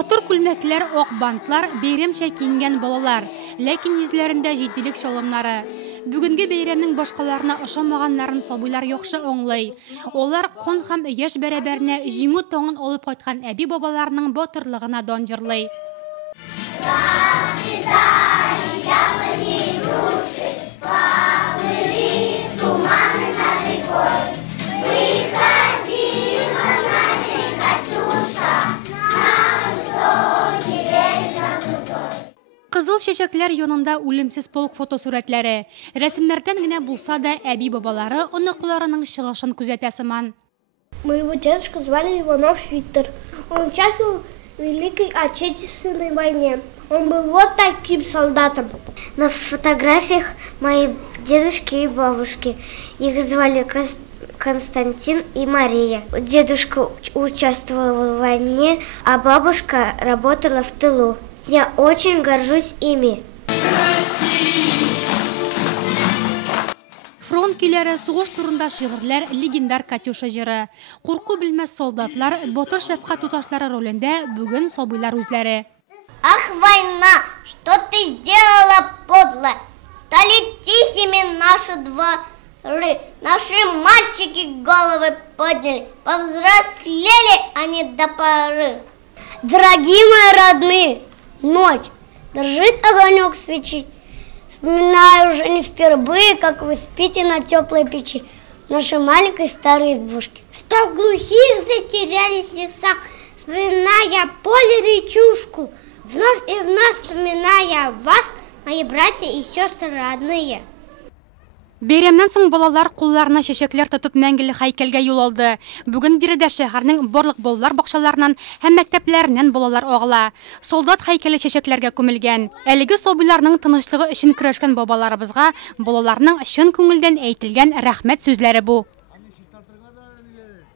Матур күлмәкләр, ак бантлар, бәйрәмчә киенгән балалар, ләкин йөзләрендә җитдилек чалымнары. Бүгенге бәйрәмнең башкаларына ошамаганнарын сабыйлар яхшы аңлый. Олар кон һәм яшь бәрабәренә җиңү таңын алып кайткан әби-бабаларның батырлыгына дан җырлый. Кызыл чәчәкләр янында үлемсез полк фотосурәтләре. Рәсемнәрдән генә булса да әби-бабалары оныкларының чыгышын күзәтә сыман. Моего дедушку звали Иванов Виктор. Он участвовал в Великой Отечественной войне. Он был вот таким солдатом. На фотографиях мои дедушки и бабушки. Их звали Константин и Мария. Дедушка участвовал в войне, а бабушка работала в тылу. Я очень горжусь ими. Фронт көйләре, сугыш турында шигырьләр, легендар Катюша җыры. Курку белмәс солдатлар, батыр шәфкать туташлары ролендә бүген сабыйлар үзләре. Ах, война, что ты сделала, подло? Стали тихими наши дворы, наши мальчики головы подняли, повзрослели они до поры. Дорогие мои родные, ночь, дрожит огонек свечи. Вспоминаю уже не впервые, как вы спите на теплой печи в нашей маленькой старой избушке. Что в глухих затерялись лесах, вспоминая поле речушку, вновь и вновь вспоминая вас, мои братья и сестры родные. Бәйрәмнән соң балалар кулларына чәчәкләр тотып мәңгелек һәйкәлгә юл алды. Бүген биредә шәһәрнең барлык балалар бакчаларыннан һәм мәктәпләреннән балалар агыла. Солдат һәйкәле чәчәкләргә күмелгән. Әлеге сабыйларның тынычлыгы өчен көрәшкән бабаларыбызга балаларның чын күңелдән әйтелгән рәхмәт сүзләре бу.